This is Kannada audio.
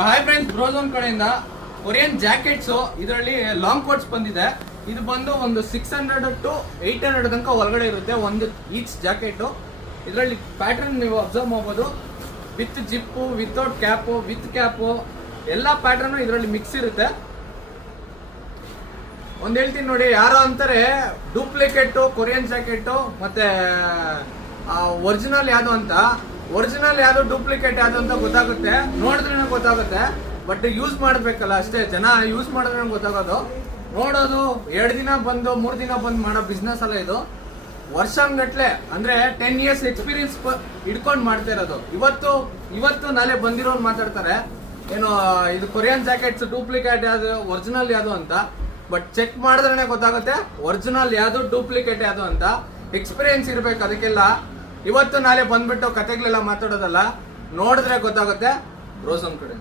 ಹಾಯ್ ಫ್ರೆಂಡ್ಸ್, ಬ್ರೋಝೋನ್ ಕಡೆಯಿಂದ ಕೊರಿಯನ್ ಜಾಕೆಟ್ಸ್ ಇದರಲ್ಲಿ ಲಾಂಗ್ ಕೋಟ್ಸ್ ಬಂದಿದೆ. ಇದು ಬಂದು ಒಂದು 600 to 800 ತನಕ ಒಳಗಡೆ ಇರುತ್ತೆ ಒಂದು ಈಚ್ ಜಾಕೆಟ್. ಇದರಲ್ಲಿ ಪ್ಯಾಟರ್ನ್ ನೀವು ಅಬ್ಸರ್ವ್ ಮಾಡಬಹುದು. With zip, without cap, with cap, ಎಲ್ಲ ಪ್ಯಾಟರ್ನ್ ಇದರಲ್ಲಿ ಮಿಕ್ಸ್ ಇರುತ್ತೆ. ಒಂದ್ ಹೇಳ್ತೀನಿ ನೋಡಿ, ಯಾರೋ ಅಂತಾರೆ ಡೂಪ್ಲಿಕೇಟ್ ಕೊರಿಯನ್ ಜಾಕೆಟ್ ಮತ್ತೆ ಒರಿಜಿನಲ್ ಯಾವುದು ಅಂತ. ಒರಿಜಿನಲ್ ಯಾವುದು ಡೂಪ್ಲಿಕೇಟ್ ಯಾವುದು ಅಂತ ಗೊತ್ತಾಗುತ್ತೆ, ನೋಡಿದ್ರೆ ಗೊತ್ತಾಗುತ್ತೆ. ಬಟ್ ಯೂಸ್ ಮಾಡಬೇಕಲ್ಲ ಅಷ್ಟೇ, ಜನ ಯೂಸ್ ಮಾಡಿದ್ರೆ ಗೊತ್ತಾಗೋದು. ನೋಡೋದು 2 ದಿನ ಬಂದು 3 ದಿನ ಬಂದು ಮಾಡೋ ಬಿಸ್ನೆಸ್ ಅಲ್ಲ ಇದು. ವರ್ಷಗಟ್ಲೆ ಅಂದ್ರೆ 10 years ಎಕ್ಸ್ಪೀರಿಯನ್ಸ್ ಇಟ್ಕೊಂಡು ಮಾಡ್ತಾ ಇರೋದು. ಇವತ್ತು ನಾಳೆ ಬಂದಿರೋರು ಮಾತಾಡ್ತಾರೆ ಏನು ಇದು ಕೊರಿಯನ್ ಜಾಕೆಟ್ಸ್ ಡೂಪ್ಲಿಕೇಟ್ ಯಾವುದು ಒರಿಜಿನಲ್ ಯಾವುದು ಅಂತ. ಬಟ್ ಚೆಕ್ ಮಾಡಿದ್ರೆ ಗೊತ್ತಾಗುತ್ತೆ ಒರಿಜಿನಲ್ ಯಾವುದು ಡೂಪ್ಲಿಕೇಟ್ ಯಾವುದು ಅಂತ. ಎಕ್ಸ್ಪೀರಿಯನ್ಸ್ ಇರ್ಬೇಕು ಅದಕ್ಕೆಲ್ಲ. ಇವತ್ತು ನಾಳೆ ಬಂದ್ಬಿಟ್ಟು ಕತೆಗಳೆಲ್ಲ ಮಾತಾಡೋದಲ್ಲ, ನೋಡಿದ್ರೆ ಗೊತ್ತಾಗುತ್ತೆ ಬ್ರೋಝೋನ್ ಕಡೆ.